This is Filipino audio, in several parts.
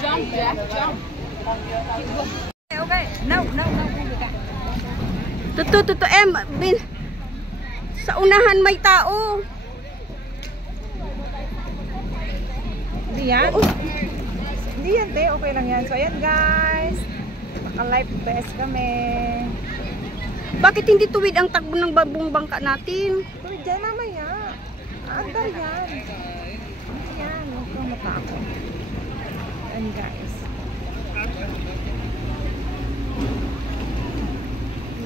Jump, Jack, jump. Okay. No. Tuto, bin. Sa unahan may tao. Hindi yan? Hindi yan, te. Okay lang yan. So, ayan guys. Naka-life vest kami. Bakit hindi tuwid ang takbo ng babong bangka natin? Tuwid dyan mamaya. Andar yan. Yan. Huwag kang matakot. Ayan guys.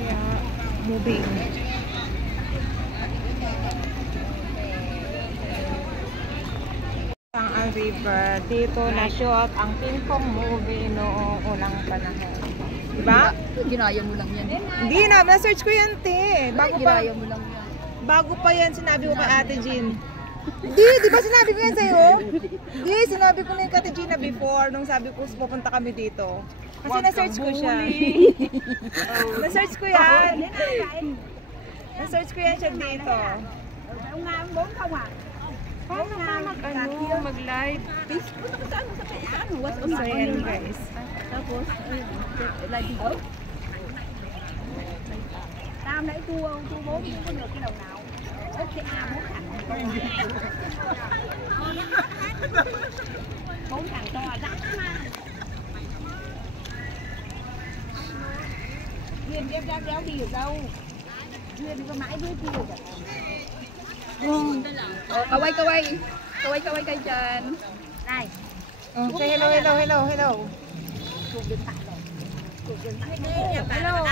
Yeah. Moving. Ang river. Dito na-shoot ang Pinkong movie noong unang panahon. Diba? Ginaya mo lang yan. Hindi na. Na-search ko yan, te. Bago pa. Ginaya mo lang yan. Bago pa yan, sinabi ko kay Ate Jean. Di ba sinabi ko yan sa'yo? Di, sinabi ko na yung Ate Jean na before, nung sabi ko pupunta kami dito. Kasi na-search ko siya. Na-search ko yan. Na-search ko yan siya dito. Paano ka mag-live? Facebook na saan? What's So, yan guys. Tapos, live video. Tao nãy thua bố đi có được cái đầu nào. Ốc cái A bốn thằng to rắn mà. Duyên đéo đi được đâu. Duyên có mãi với kia được. Kaway kay dyan. Này. Say hello. Cuộc điện thoại rồi. Cuộc điện thoại. Hello.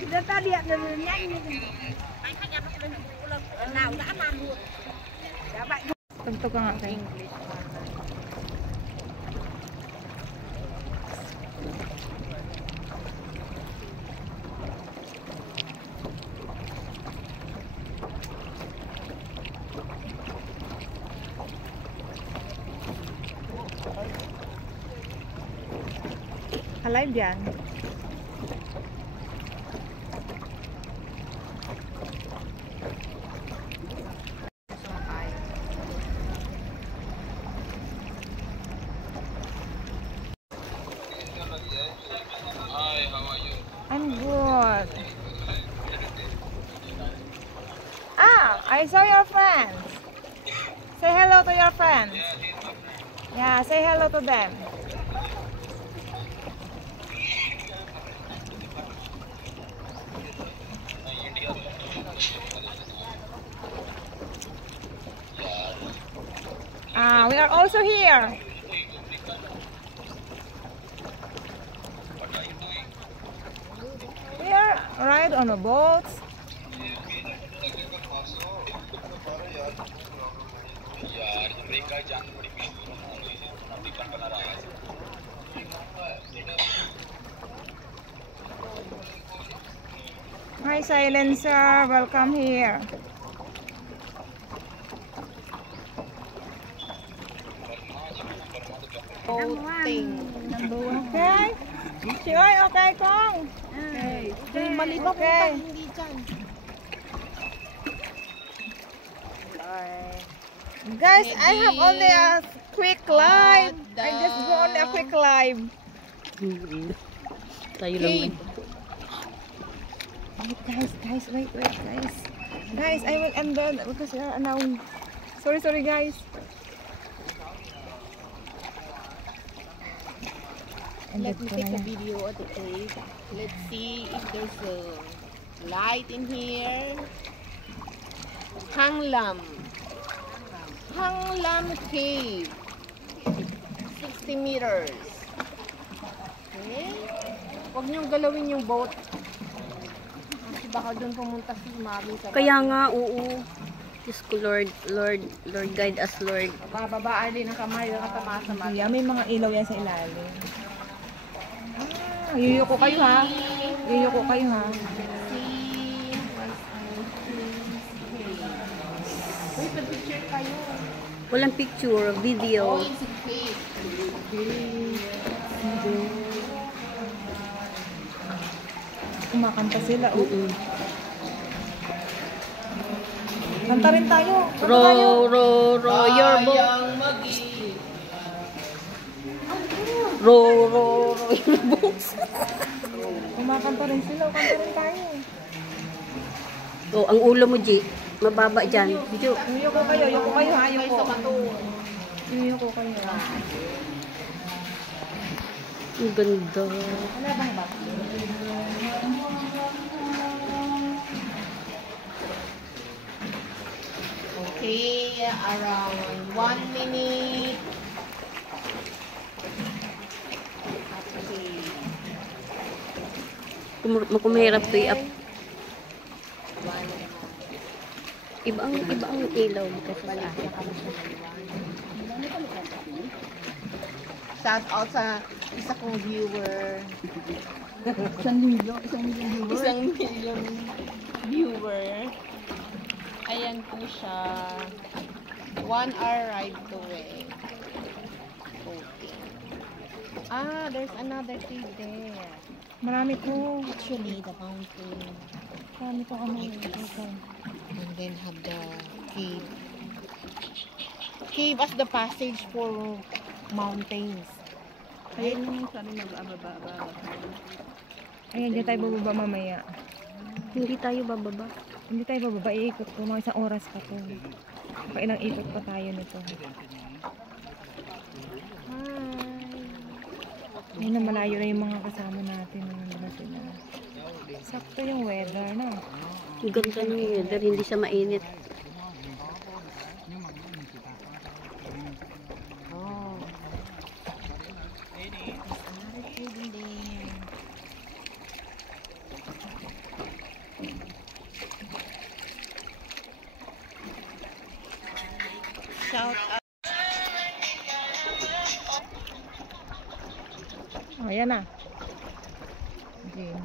Chúng ta điện rồi nhanh như thế. Nào dã man luôn. Dạ vậy. Tugtog ka nga kayo. Alive yan. I'm good. I saw your friends. Say hello to your friends. Yeah, say hello to them. We are also here. We are ride on a boat. Hi Silencer, welcome here. Okay? Sure, okay Kong? Okay. Malibak Okay. hindi dyan. Guys, I have only a quick live. I just go only a quick live. Tayo lang. Wait, guys. Guys, I will end that because we are now. Sorry, guys. Let me take a video of the cave. Let's see if there's a light in here. Hanglam Cave. 60 meters. Okay. Huwag niyong galawin yung boat. Kasi baka doon pumunta si Mami sa Kaya nga, oo. Diyos ko, Lord, guide us, Lord. Bababaan din ang kamay, nakatamaan sa mata. May mga ilaw yan sa ilalim. Yuyuko kayo ha. Uy, pag-picture kayo. Walang picture, video. Oh, it's a cave. Kumakanta sila. Kanta rin tayo. Row your Bravo. Sayang mag-i. Ro, yung books. Kumakanta rin sila. Kanta rin tayo. Oh, ang ulo mo, G. Mababa dyan. Video. Yuko kayo ha. May Yuko. sa katuon. Yuko kayo ha. Ang ganda. Wala bang ba? Okay, around 1 minute. Okay. Kumahirap to i-up. Iba ang ilaw kasi sa akin. Shout out sa isa kong viewer. Isang million viewer. Isang million viewer. Ayan po siya. 1 hour ride to way. Okay. Ah, there's another cave there. Marami ko. Actually, the mountain. Marami ko kami. And then have the cave. Cave as the passage for mountains. Ayun yung sabi mag-ababa. Ayan, dyan tayo bababa mamaya. Hindi tayo bababa. Hindi tayo bababa. Iikot ko. Mga isang oras pa to. Kailang ikot pa tayo nito. Hi. Ayun na, malayo na yung mga kasama natin. Nandun na sila. Sakto yung weather, no? Ang ganda ng weather. Hindi siya mainit. Oh. Another cave in there. Shout out. Oh, ayan na. Game.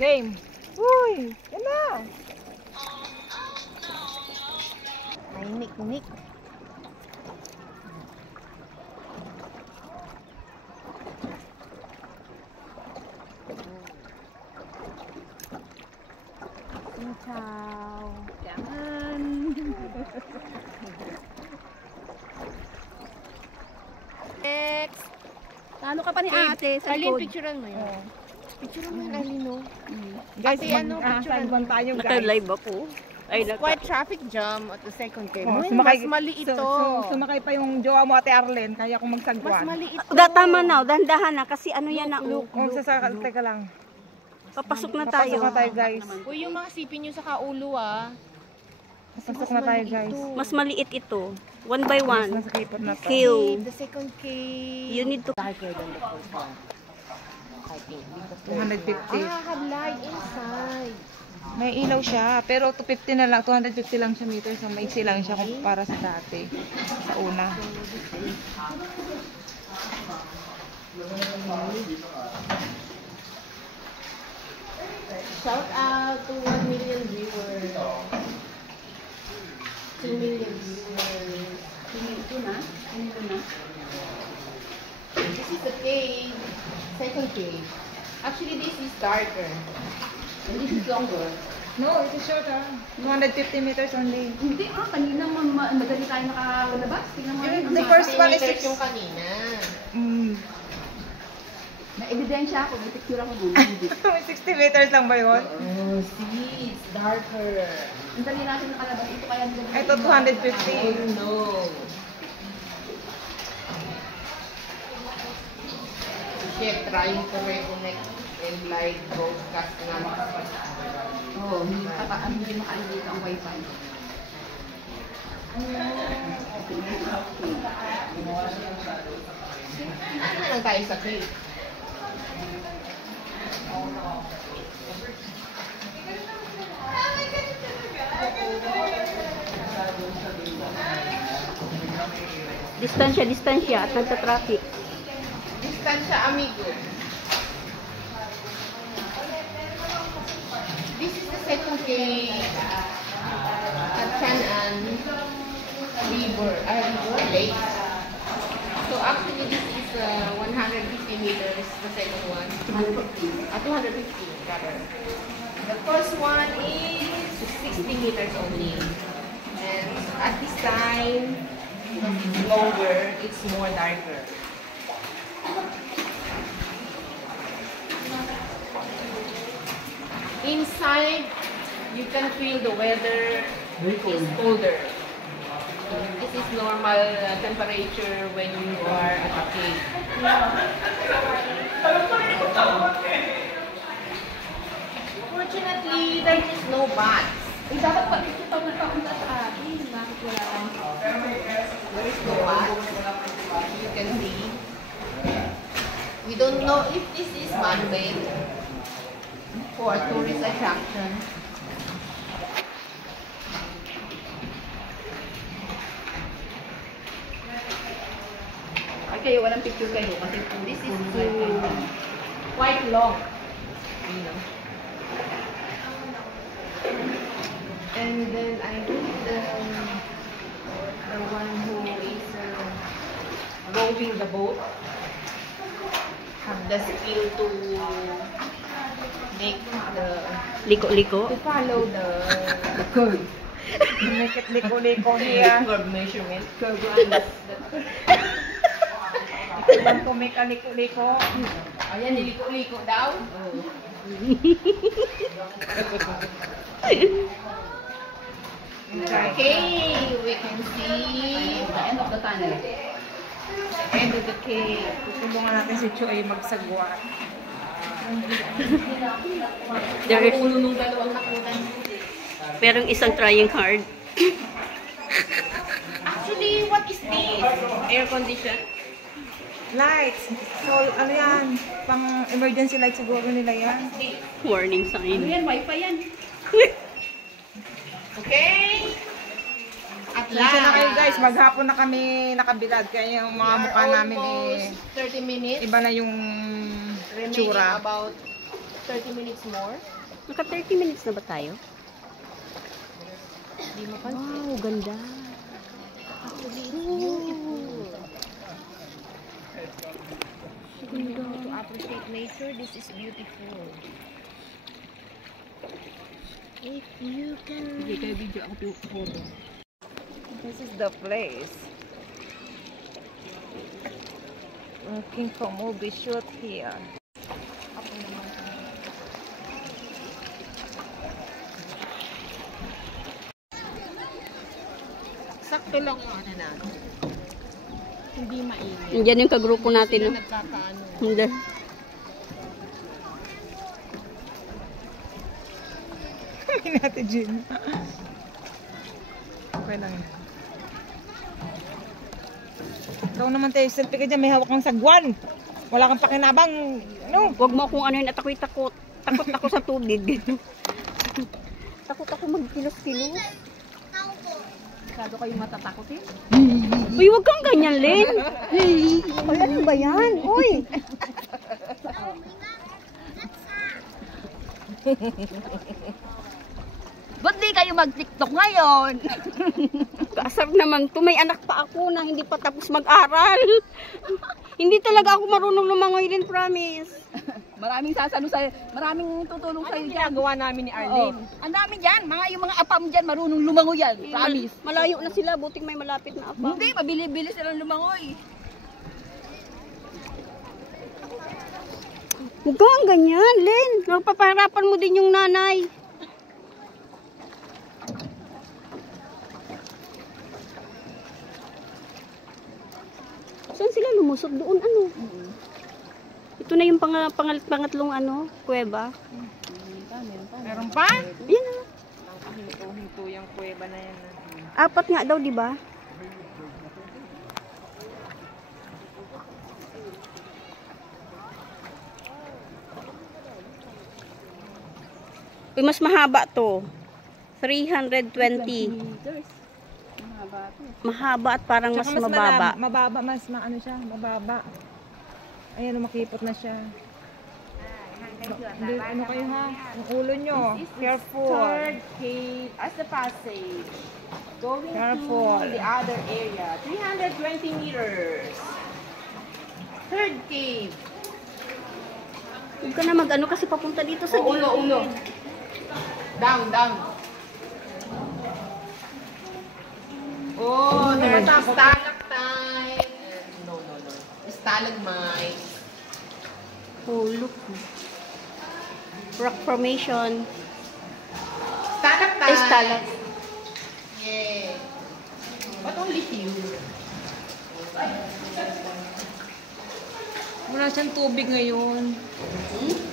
Game. Uy! Yan na! Ay, Nick. Ciao. Jangan. Next. Talo ka pa ni ate sa Alin, likod. picturean mo yun. Oh. Picturean mo yun, Alin, no? Guys, Ate, ano, picturean mag-aasagwan mo? tayo, guys. Naka-live ako. Ay, It's quite traffic jam at the second cave. Oh, Mas mali ito. sumakay pa yung jowa mo, Ate Arlen, kaya akong Mas magsagwan. mali ito. Tama na, dandahan na kasi ano yan na. Kung teka lang. Papasok na tayo. Papasok na tayo, guys. Uy, yung mga sipin nyo sa kaulo, ah. Papasok na tayo, guys. Mas maliit ito. One by one. Nasa kipot na to. Cave. The second cave. You need to... Darker than the first one. I think. Because 250. have light inside. May ilaw siya, pero 250 na lang, 250 lang siya meters, so maiksi lang siya para sa dati, sa una. Shout out to 1 million viewers. 2 million viewers. Ito na? This is the cave. Second cave. Actually, this is darker. And this is longer. No, it is short 250 meters only. Hindi kanina madali tayo nakalabas. Tingnan mo yun. The first one is 60 yung kanina. Na-ebidensya ako, may picture ako doon. 60 meters lang ba yun? Oh, see, it's darker. Ang dali natin nakalabas. Ito kaya Ito 250. No. Chef trying to reconnect and live broadcast na. Oo, hindi makaandito ang wifi. Ano lang tayo sa cave? Distansya at nagta-traffic. Distansya, amigo. This is the second cave at Chanan River, Lake. So actually this is 150 meters, the second one. 250 rather. The first one is 60 meters only. And at this time, because it's longer, it's more darker. Inside, you can feel the weather is colder. This is normal temperature when you are at a cave. Fortunately, there is no bats. Dapat pa ito magpapunta sa akin. Bakit wala lang? There is no bats. You can see. We don't know if this is man-made for tourist attraction. Ay, kayo, walang picture kayo kasi this is quite long. You know. And then I think the one who is rowing the boat have the skill to make the Liko-liko. to follow the curve. Make it liko-liko here. Curve measurement. Curve Tignan ko make a liko-liko. Ayan, niliko-liko daw. Okay, we can see the end of the tunnel. The end of the cave. Tutulungan natin si Choi magsagwa. There is, Ulo nung dalawang nakutan. merong isang trying hard. Actually, what is this? Air condition? Lights. So, ano yan? Pang emergency light siguro nila yan. Warning Ano sign. yan? Wi-Fi yan. Okay. At Nandiyan na kayo guys, maghapon na kami nakabilad. Kaya yung mga mukha namin almost 30 minutes. iba na yung Remaining tsura. about 30 minutes more. Naka 30 minutes na ba tayo? Hindi mo pansin. Wow, ganda. Actually, it's beautiful. If you know to appreciate nature, this is beautiful. If you can... Hindi kayo video ako photo. This is the place. King Kong will be shoot here. Sakto lang yung ano na. Hindi mainit. Nandiyan yung kagrupo natin. No? Nagkakaano. Hindi. Hindi natin, Jim. Okay lang. Ikaw naman tayo, selfie ka dyan, may hawak kang sagwan. Wala kang pakinabang. Ano? Huwag mo akong ano yun at ako'y takot. Takot ako sa tubig. Takot ako magkilos-kilos. Masyado kayong matatakotin. Uy, huwag kang ganyan, Len. Ay, ano ba yan? Uy. Ba't di kayo mag-TikTok ngayon? Kasar naman to. May anak pa ako na hindi pa tapos mag-aral. Hindi talaga ako marunong lumangoy din, promise. Maraming maraming tutulong sa'yo dyan. Ginagawa namin ni Oo. Arlene. Ang dami dyan. Yung mga apam dyan, marunong lumangoy yan. Promise. Malayo na sila. Buting may malapit na apa. Hindi, mabili-bili silang lumangoy. Huwag kang ganyan, Len. Napapahirapan mo din yung nanay. Saan sila lumusot? Doon ano? Ito na yung pangatlong ano, kuweba. Meron pa? Ayan na. Ang hinto-hinto yung kuweba na yan. 4 nga daw, di ba? Uy, mas mahaba to. 320. Mahaba at parang mas Tsaka mababa. Mababa, mas maano siya, mababa. Ayan, makipot na siya. Hindi, ano kayo ha? Ang ulo nyo. Careful. Third cave as the passage. Going Careful. to the other area. 320 meters. Third cave. Huwag ka na mag-ano kasi papunta dito sa Ulo. Down, down. Oh, there's a stalactite. No. Stalagmite. Oh, look. Rock formation. Stalactite. Ay, stalag. Yeah. But only few. Wala siyang tubig ngayon.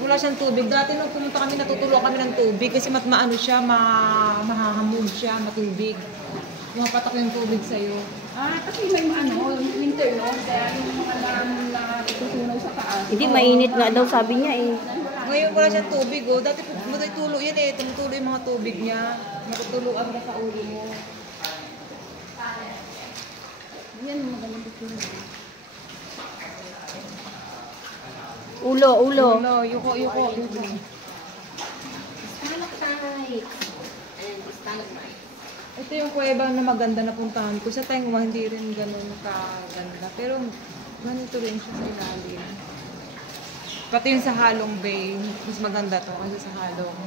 Wala siyang tubig. Dati nung pumunta kami, natutulo kami ng tubig kasi maano siya, mahahamog siya, matubig. Mapatak yung tubig sa'yo. Kasi may winter, no? Kaya yung mga natutunaw sa taas. Hindi, mainit nga daw sabi niya eh. Ngayon wala siyang tubig, oh. Dati tulo yan eh. Tumutulo yung mga tubig niya. Matutuluan ka sa ulo mo. Yan, magandang picture. Ulo. Ulo, yuko. Stalactite. And stalagmite. Ito yung kuweba na maganda na puntahan ko. Sa Taiwan, hindi rin ganun kaganda. Pero ganito rin siya sa ilalim. Pati yung sa Halong Bay, mas maganda to kasi sa Halong.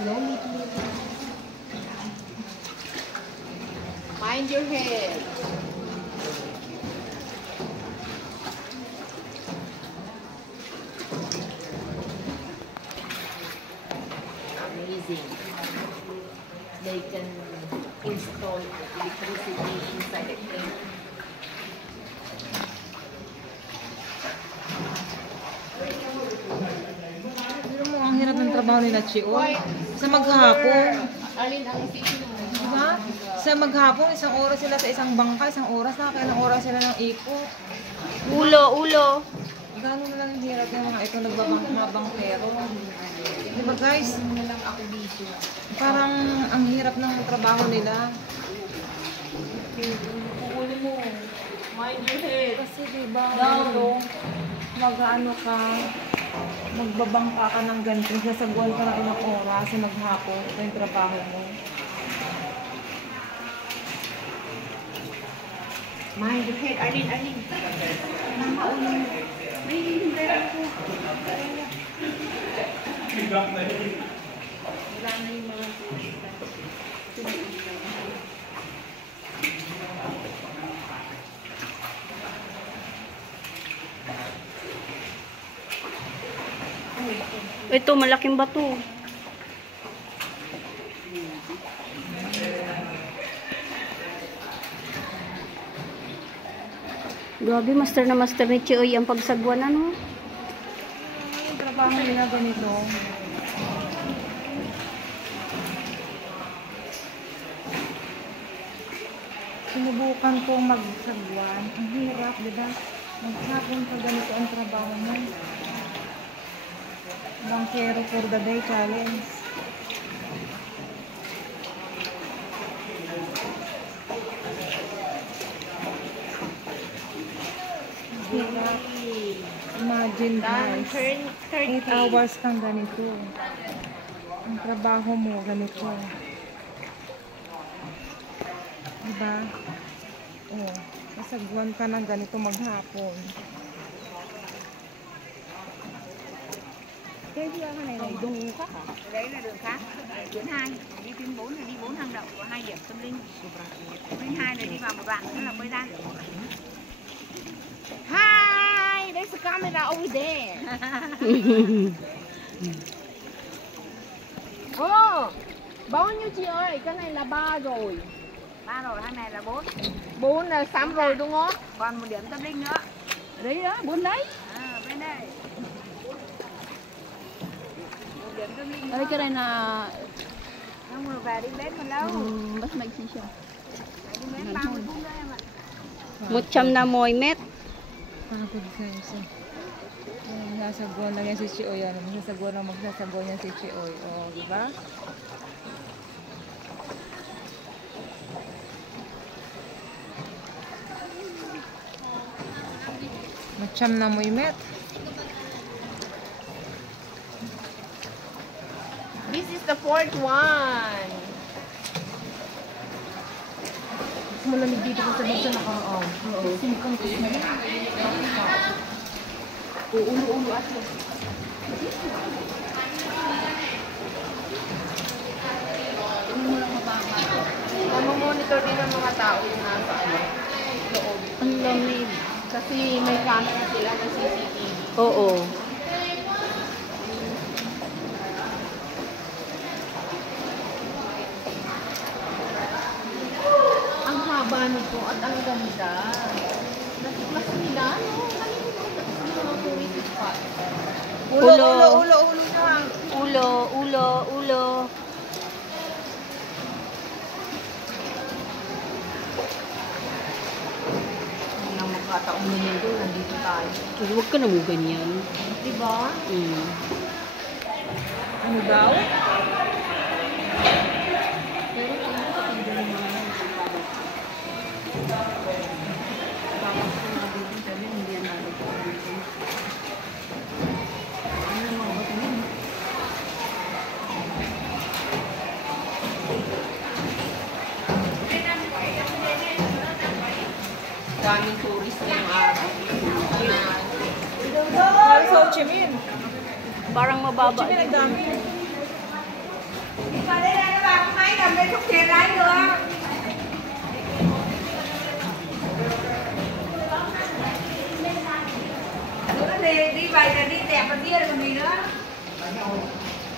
Slowly, please. Mind your head. Amazing. They can install electricity inside the cave. Pero mo, ang hirap ng trabaho nila, Chio. Sa maghapon. Alin ang isipin mo? Diba? Sa maghapon, isang oras sila sa isang bangka, isang oras na, kailang oras sila ng ikot. Ulo. Gano'n na lang yung hirap ng mga ito nagbabangkero. Diba guys? Na lang ako dito. Parang ang hirap ng trabaho nila. Ulo mo. Mind your head. Kasi diba, ganito, mag-ano ka, magbabangka ka ng ganito, sasagwan ka ng ilang oras sa maghapon, ito yung trabaho mo. Mind your head. Alin. Mama, ulo. May hindi ako. Wala na yung mga Ito, malaking bato. Grabe, master na master ni Chioy ang pagsagwan, ano? Yung trabaho nila ganito. Sinubukan kong magsagwan. Ang hirap, diba? Maghapon pa ganito ang trabaho mo. Bangkero for the day challenge. Hirap. Imagine guys, 8 hours kang ganito. Ang trabaho mo ganito. Diba? Oh, kasagwan ka ng ganito maghapon. Cái gì cái này này đường khác hả? Đấy là đường khác. Tuyến 2, đi tuyến 4 là đi 4 hang động có 2 điểm tâm linh. Tuyến 2 là đi vào một đoạn nữa là quay ra. Hi! There's a camera over there. Bao nhiêu chị ơi? Cái này là 3 rồi. 3 rồi, hai này là 4. 4 là xong rồi đúng không? Còn một điểm tâm linh nữa. Đấy đó, 4 đấy. Bên đây. Một điểm tâm linh. Cái này là Không rồi về đi bến còn lâu. mas maiksi siya. Về đi bến 30 phút nữa em ạ. 100 met. Pagod guys. Nasagwan lang yan si Chioy. Magsasagwan yan si Chioy. O, diba? Macam na mo met. This is the 4th one. malamig dito kasi sa nakaraan. Oo. Sinikang ko na. Ulo-ulo at monitor din ng mga tao yung nasa loob. Ang lamig. Kasi may camera sila ng CCTV. Oo. Ang haba nito at ang ganda. Natiklas nila, no? Mga tourist spot. Ulo Ulo. na. Ulo. Hindi na magkataon na nito, nandito tayo. Huwag ka naman ganyan. Diba? Mm. Ano daw? Pero tingnan sa tingnan ng mga yan. Tapos kung nabibig sabi, hindi yan nalagyan. Ano yung mga bato yun? Daming tourist ngayong araw. Parang sa Ho Chi Minh. Parang mababa. Ho Chi Minh ang dami.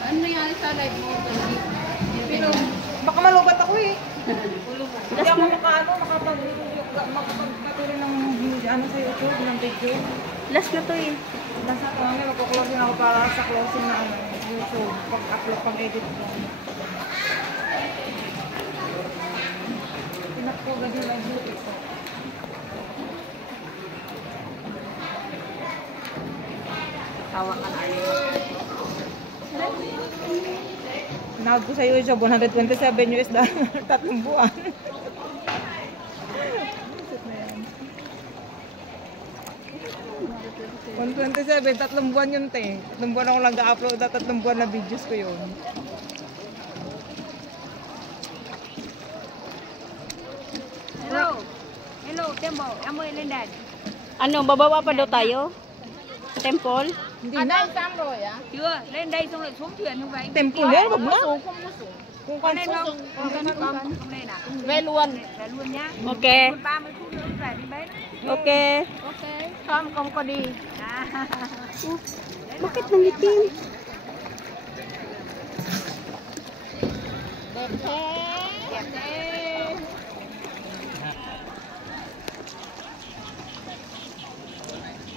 Ano nangyari sa live mo? Pero, baka malubat ako eh. Hindi ako makapagpatuloy ng ano sa YouTube, ng video. Last na to eh. Nasa ako ngayon, magkukulogin ako para sa closing na ano, YouTube, pag-upload, pag-edit ko. Pinakpo agad yung live YouTube ko. Tawa ka na rin. Nahod ko sa YouTube, $127 tatlong buwan. 127, tatlong buwan yun te. Tatlong buwan ako lang ga-upload at tatlong buwan na videos ko yun. Hello, Tembo. Amoy lên đây. Ano, bababa pa daw tayo? Sa temple? Hindi Ano na. ang Samro, ya? Chưa, lên đây xong lại xuống thuyền như vậy. Temple yan, wag na. Kung Con lên kanso. không? Con lên không? Không lên à? Về luôn. Về luôn nhá. Okay. Còn 30 phút nữa về đi bến. Okay. Okay. Không có đi. À. Bakit nangitim? Đẹp thế. Đẹp thế.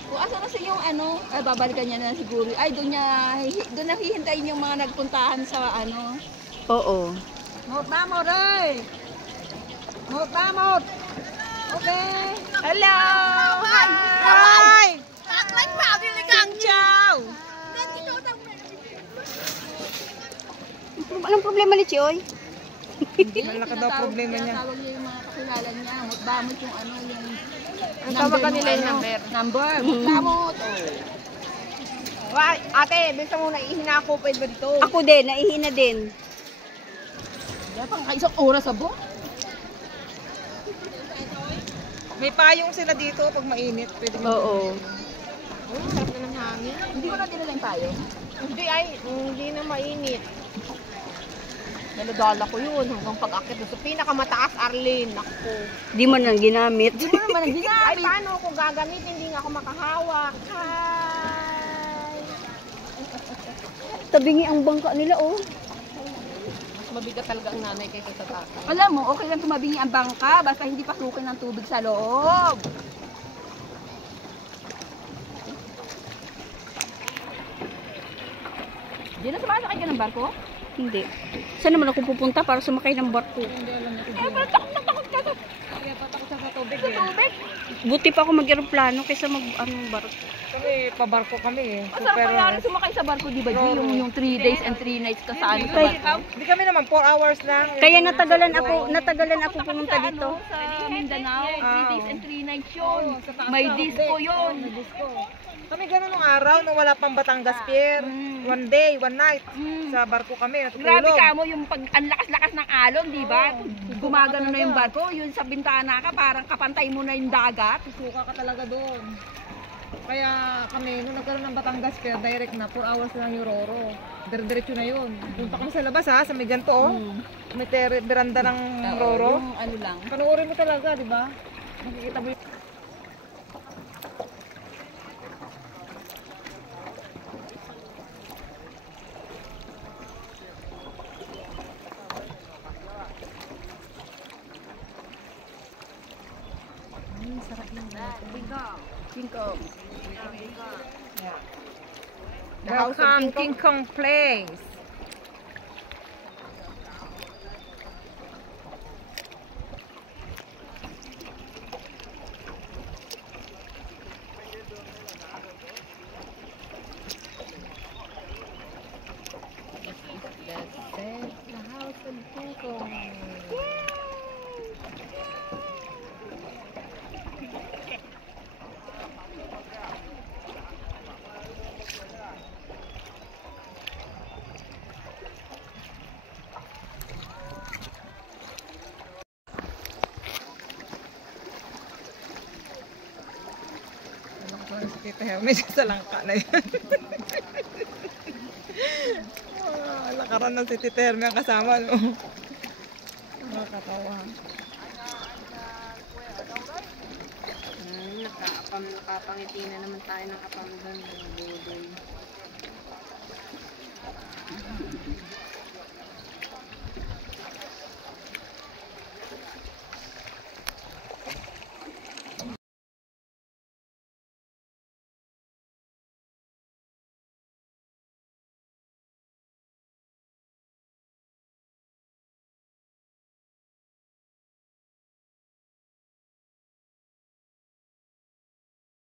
Kung asa na sa yung ano, ay babalikan niya na siguro. Ay doon na hihintayin yung mga nagpuntahan sa ano. Oo. 131 ơi. 131. Okay. Hello! Hi! Ciao! Anong problema ni Chioy? Malaki daw problema niya. Tawag niya yung mga kakilala niya. Mutbamot yung ano, yung Ang tawag kanila yung number. number. Mutbamot. Why, ate, bisa mo naihin ako, pwede ba dito? Ako din, naihina din. Yan pang isang oras sa buwan. May payong sila dito pag mainit. Pwede mo. Oo. Uy, sarap na ng hangin. Hindi ko na dinala yung payo. Hindi na mainit. Daladala ko yun hanggang pag-akit doon sa pinakamataas, Arlene. Naku. Di mo nang ginamit. Hindi mo naman ang Ay, ginamit. paano ko gagamit? Hindi nga ako makahawak. Hi! Tabingi ang bangka nila, oh. Mas mabigat talaga ang nanay kaysa sa tatay. Alam mo, okay lang tumabingi ang bangka basta hindi pasukin ng tubig sa loob. Di na sumasakay ka ng barko? Hindi. Saan naman ako pupunta para sumakay ng barko? Eh, parang takot na takot ka. Kaya patakot siya sa tubig eh. tubig. Buti pa ako mag-aeroplano kaysa barko. Kami, pabarko kami eh. Masarap kaya sumakay sa barko, di ba, G? Yung 3 days and 3 nights ka sa ano sa barko. Hindi kami naman, 4 hours lang. Kaya natagalan ako pumunta Sa dito. sa Mindanao, 3 days and 3 nights yun. May disco yun. Kami ganun nung araw, nung wala pang Batangas Pier. 1 day, 1 night. Sa barko kami, Grabe natutulog. ka mo, yung pag ang lakas-lakas ng alon, di ba? Gumagano na yung barko, yun sa bintana ka, parang kapantay mo na yung dagat. Suka ka talaga doon. Kaya kami, nung nagkaroon ng Batangas Pier, direct na, 4 hours lang yung Roro. Dire-diretso na yun. Punta kami sa labas ha, sa may ganito oh. May beranda ng Roro. Yung ano lang. Panoorin mo talaga, di ba? Makikita mo yung... Cinco. Welcome, King Kong Place. That's it. The house of King Kong. Si Tita Hermes sa langka na yan. Lakaran ng si Tita Hermes ang kasama, no? Nakakatawa. Nakapangiti na naman tayo ng kapamdan. Budoy.